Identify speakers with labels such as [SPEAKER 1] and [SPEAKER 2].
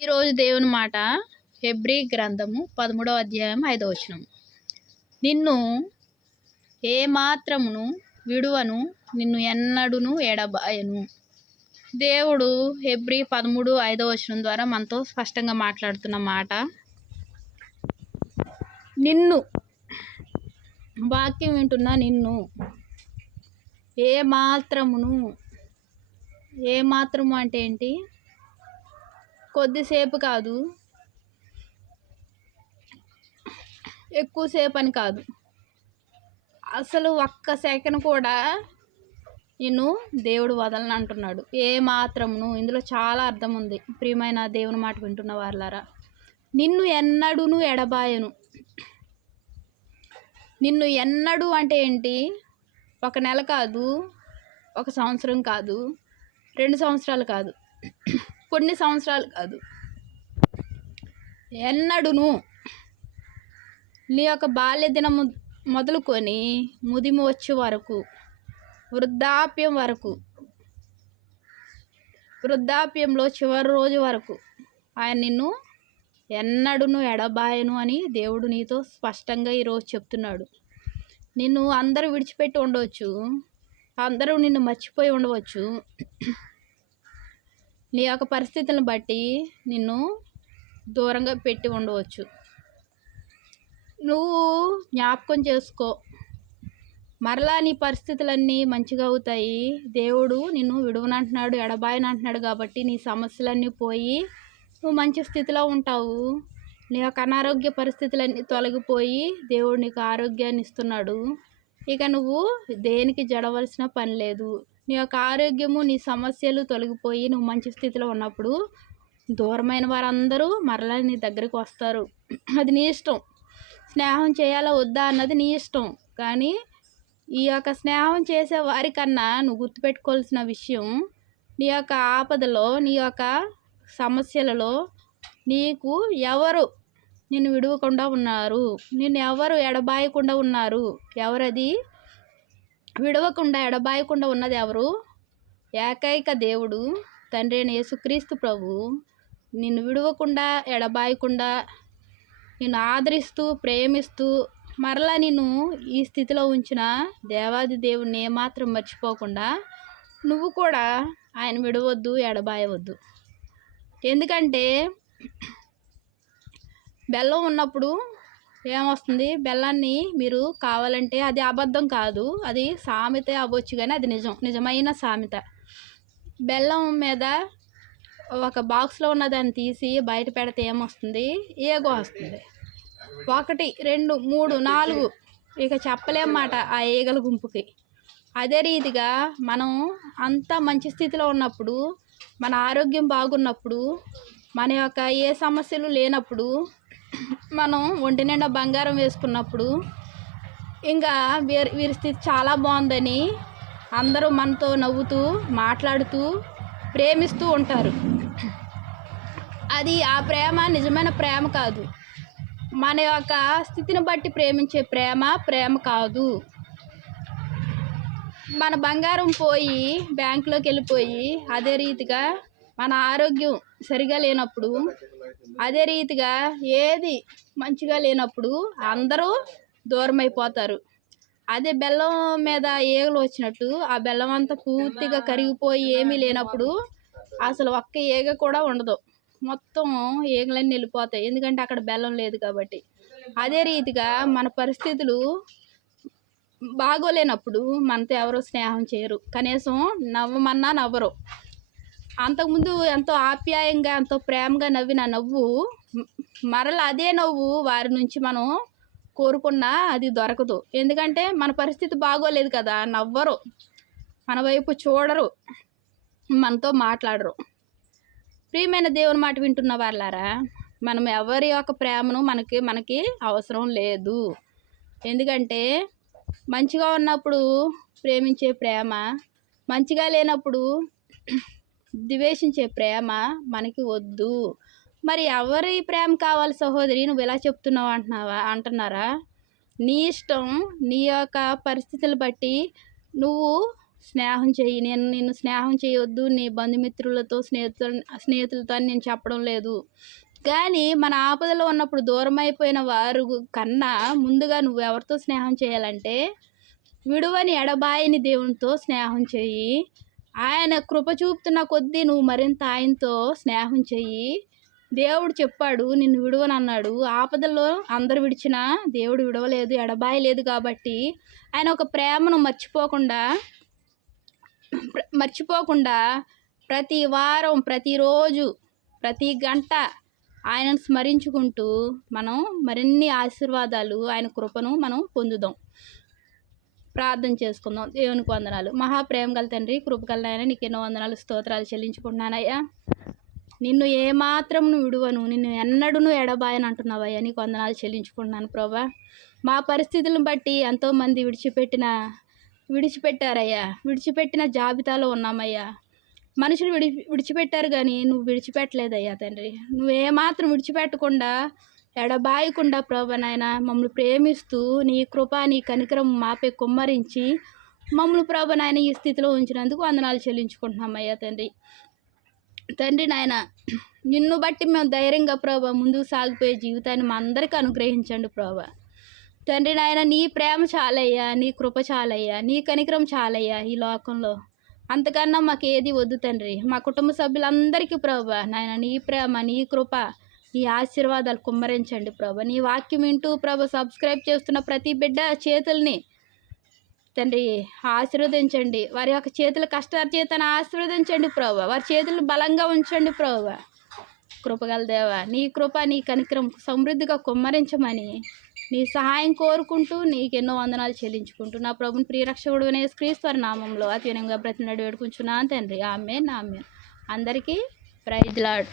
[SPEAKER 1] ఈరోజు దేవుని మాట హెబ్రీ గ్రంథము పదమూడవ అధ్యాయం ఐదవ వచనం. నిన్ను ఏ మాత్రమును విడువను నిన్ను ఎన్నడును ఎడబాయను దేవుడు హెబ్రీ పదమూడు ఐదవ వచనం ద్వారా మనతో స్పష్టంగా మాట్లాడుతున్న మాట. నిన్ను వాక్యం వింటున్న నిన్ను ఏ మాత్రమును ఏ మాత్రము అంటే ఏంటి? కొద్దిసేపు కాదు. ఎక్కువసేపు అని కాదు. అసలు ఒక్క సెకండ్ కూడా నిన్ను దేవుడు వదలని అంటున్నాడు. ఏ మాత్రమును? ఇందులో చాలా అర్థం ఉంది. ప్రియమైన దేవుని మాట వింటున్న వాళ్ళారా నిన్ను ఎన్నడూను ఎడబాయను. నిన్ను ఎన్నడు అంటే ఏంటి? ఒక నెల కాదు ఒక సంవత్సరం కాదు రెండు సంవత్సరాలు కాదు. కొన్ని సంవత్సరాలు కాదు. ఎన్నడును నీ యొక్క బాల్య దినము మొదలుకొని ముదిమి వచ్చే వరకు వృద్ధాప్యం వరకు వృద్ధాప్యంలో చివరి రోజు వరకు ఆయన నిన్ను ఎన్నడును ఎడబాయను అని దేవుడు నీతో స్పష్టంగా ఈరోజు చెప్తున్నాడు. నిన్ను అందరూ విడిచిపెట్టి ఉండవచ్చు అందరూ నిన్ను మర్చిపోయి ఉండవచ్చు. నీ యొక్క పరిస్థితులను బట్టి నిన్ను దూరంగా పెట్టి ఉండవచ్చు. నువ్వు జ్ఞాపకం చేసుకో. మరలా నీ పరిస్థితులన్నీ మంచిగా అవుతాయి. దేవుడు నిన్ను విడువనంటున్నాడు ఎడబాయనంటున్నాడు కాబట్టి నీ సమస్యలన్నీ పోయి నువ్వు మంచి స్థితిలో ఉంటావు. నీ యొక్క అనారోగ్య పరిస్థితులన్నీ తొలగిపోయి దేవుడు నీకు ఆరోగ్యాన్ని ఇస్తున్నాడు. ఇక నువ్వు దేనికి జడవలసిన పని లేదు. నీ యొక్క ఆరోగ్యము నీ సమస్యలు తొలగిపోయి నువ్వు మంచి స్థితిలో ఉన్నప్పుడు దూరమైన వారందరూ మరలా నీ దగ్గరికి వస్తారు. అది నీ ఇష్టం. స్నేహం చేయాలా వద్దా అన్నది నీ ఇష్టం. కానీ ఈ యొక్క స్నేహం చేసే వారికన్నా నువ్వు గుర్తుపెట్టుకోవాల్సిన విషయం నీ యొక్క ఆపదలో నీ యొక్క సమస్యలలో నీకు ఎవరు నిన్ను విడవకుండా ఉన్నారు? నిన్ను ఎవరు ఎడబాయకుండా ఉన్నారు? ఎవరది? విడవకుండా ఎడబాయకుండా ఉన్నది ఎవరు? ఏకైక దేవుడు తండ్రి అయిన యేసుక్రీస్తు ప్రభు. నిన్ను విడవకుండా ఎడబాయకుండా నిన్ను ఆదరిస్తూ ప్రేమిస్తూ మరలా నిన్ను ఈ స్థితిలో ఉంచిన దేవాది దేవుణ్ణి ఏమాత్రం మర్చిపోకుండా నువ్వు కూడా ఆయన విడవద్దు ఎడబాయవద్దు. ఎందుకంటే బెల్లం ఉన్నప్పుడు ఏమొస్తుంది? బెల్లాన్ని మీరు కావాలంటే అది అబద్ధం కాదు. అది సామెత అవ్వచ్చు కానీ అది నిజం. నిజమైన సామెత. బెల్లం మీద ఒక బాక్స్లో ఉన్నదాన్ని తీసి బయట పెడితే ఏమొస్తుంది? ఏగో వస్తుంది. ఒకటి రెండు మూడు నాలుగు. ఇక చెప్పలేమాట ఆ ఈగల గుంపుకి. అదే రీతిగా మనం అంత మంచి స్థితిలో ఉన్నప్పుడు మన ఆరోగ్యం బాగున్నప్పుడు మన యొక్క ఏ సమస్యలు లేనప్పుడు మనం ఒంటి నిండా బంగారం వేసుకున్నప్పుడు ఇంకా వీరి వీరి స్థితి చాలా బాగుందని అందరూ మనతో నవ్వుతూ మాట్లాడుతూ ప్రేమిస్తూ ఉంటారు. అది ఆ ప్రేమ నిజమైన ప్రేమ కాదు. మన యొక్క స్థితిని బట్టి ప్రేమించే ప్రేమ ప్రేమ కాదు. మన బంగారం పోయి బ్యాంకులోకి వెళ్ళిపోయి అదే రీతిగా మన ఆరోగ్యం సరిగా లేనప్పుడు అదే రీతిగా ఏది మంచిగా లేనప్పుడు అందరూ దూరం అయిపోతారు అదే బెల్లం మీద ఈగలు వచ్చినట్టు ఆ బెల్లం అంతా పూర్తిగా కరిగిపోయి ఏమీ లేనప్పుడు అసలు ఒక్క ఈగ కూడా ఉండదు. మొత్తం ఏగలన్నీ వెళ్ళిపోతాయి. ఎందుకంటే అక్కడ బెల్లం లేదు కాబట్టి. అదే రీతిగా మన పరిస్థితులు బాగోలేనప్పుడు మనతో ఎవరు స్నేహం చేయరు. కనీసం నవ్వమన్నా నవ్వరు. అంతకుముందు ఎంతో ఆప్యాయంగా ఎంతో ప్రేమగా నవ్విన నవ్వు మరల అదే నవ్వు వారి నుంచి మనం కోరుకున్నా అది దొరకదు. ఎందుకంటే మన పరిస్థితి బాగోలేదు కదా నవ్వరు. మన వైపు చూడరు. మనతో మాట్లాడరు. ప్రియమైన దేవుని మాట వింటున్న వాళ్ళారా మనం ఎవరి యొక్క ప్రేమను మనకి మనకి అవసరం లేదు. ఎందుకంటే మంచిగా ఉన్నప్పుడు ప్రేమించే ప్రేమ మంచిగా లేనప్పుడు ద్వేషించే ప్రేమ మనకి వద్దు. మరి ఎవరి ప్రేమ కావాలి సహోదరి? నువ్వు ఇలా చెప్తున్నావు అంటున్నావా? అంటున్నారా? నీ ఇష్టం నీ యొక్క పరిస్థితులు బట్టి నువ్వు స్నేహం చెయ్యి. నేను నిన్ను స్నేహం చేయొద్దు. నీ బంధుమిత్రులతో స్నేహితుల స్నేహితులతో అని నేను చెప్పడం లేదు. కానీ మన ఆపదలో ఉన్నప్పుడు దూరం అయిపోయిన వారు కన్నా ముందుగా నువ్వు ఎవరితో స్నేహం చేయాలంటే విడువని ఎడబాయిని దేవునితో స్నేహం చేయి ఆయన కృప చూపుతున్న కొద్దీ నువ్వు మరింత ఆయనతో స్నేహం చెయ్యి. దేవుడు చెప్పాడు నిన్ను విడవనన్నాడు. ఆపదలో ఆపదల్లో అందరు విడిచినా దేవుడు విడవలేదు ఎడబాయలేదు కాబట్టి ఆయన ఒక ప్రేమను మర్చిపోకుండా మర్చిపోకుండా ప్రతి వారం ప్రతిరోజు ప్రతి గంట ఆయనను స్మరించుకుంటూ మనం మరిన్ని ఆశీర్వాదాలు ఆయన కృపను మనం పొందుదాం. ప్రార్థన చేసుకుందాం. దేవునికి వందనాలు. మహాప్రేమ గల తండ్రి కృపగల నాయన నీకు ఎన్నో వందనాలు స్తోత్రాలు చెల్లించుకుంటున్నానయ్యా. నిన్ను ఏమాత్రం విడువను నిన్ను ఎన్నడూను ఎడబాయని అంటున్నావయ్యా. నీకు వందనాలు చెల్లించుకుంటున్నాను ప్రభా. మా పరిస్థితులను బట్టి ఎంతోమంది విడిచిపెట్టిన విడిచిపెట్టారయ్యా. విడిచిపెట్టిన జాబితాలో ఉన్నామయ్యా. మనుషులు విడి విడిచిపెట్టారు కానీ నువ్వు విడిచిపెట్టలేదయ్యా తండ్రి. నువ్వు ఏమాత్రం విడిచిపెట్టకుండా ఎడబాయకుండా ప్రభనైనా నాయన మమ్మల్ని ప్రేమిస్తూ నీ కృప నీ కనికరం మాపై కుమ్మరించి మమ్మల్ని ప్రభా నాయన ఈ స్థితిలో ఉంచినందుకు వందనాలు చెల్లించుకుంటున్నామయ్యా తండ్రి. తండ్రి నాయన నిన్ను బట్టి మేము ధైర్యంగా ప్రభా ముందుకు సాగిపోయే జీవితాన్ని మా అందరికీ అనుగ్రహించండి ప్రభా. తండ్రి నాయన నీ ప్రేమ చాలయ్యా నీ కృప చాలయ్యా నీ కనికరం చాలయ్యా ఈ లోకంలో. అంతకన్నా మాకు ఏది వద్దు తండ్రి. మా కుటుంబ సభ్యులందరికీ ప్రభా నాయన నీ ప్రేమ నీ కృప నీ ఆశీర్వాదాలు కుమ్మరించండి ప్రభా. నీ వాక్యం వింటూ ప్రభ సబ్స్క్రైబ్ చేస్తున్న ప్రతి బిడ్డ చేతుల్ని తండ్రి ఆశీర్వదించండి. వారి యొక్క చేతుల కష్టార్జితను ఆశీర్వదించండి ప్రభా. వారి చేతులను బలంగా ఉంచండి ప్రభా. కృపగల దేవా నీ కృప నీ కనికరం సమృద్ధిగా కుమ్మరించమని నీ సహాయం కోరుకుంటూ నీకెన్నో వందనాలు చెల్లించుకుంటూ నా ప్రభుని ప్రియరక్షకుడు అనే క్రీస్తు నామంలో అతి వినంగా బ్రతినడు వేడుకుంటున్నాను తండ్రి. ఆమె నామే అందరికీ ప్రైజ్ లాడ్.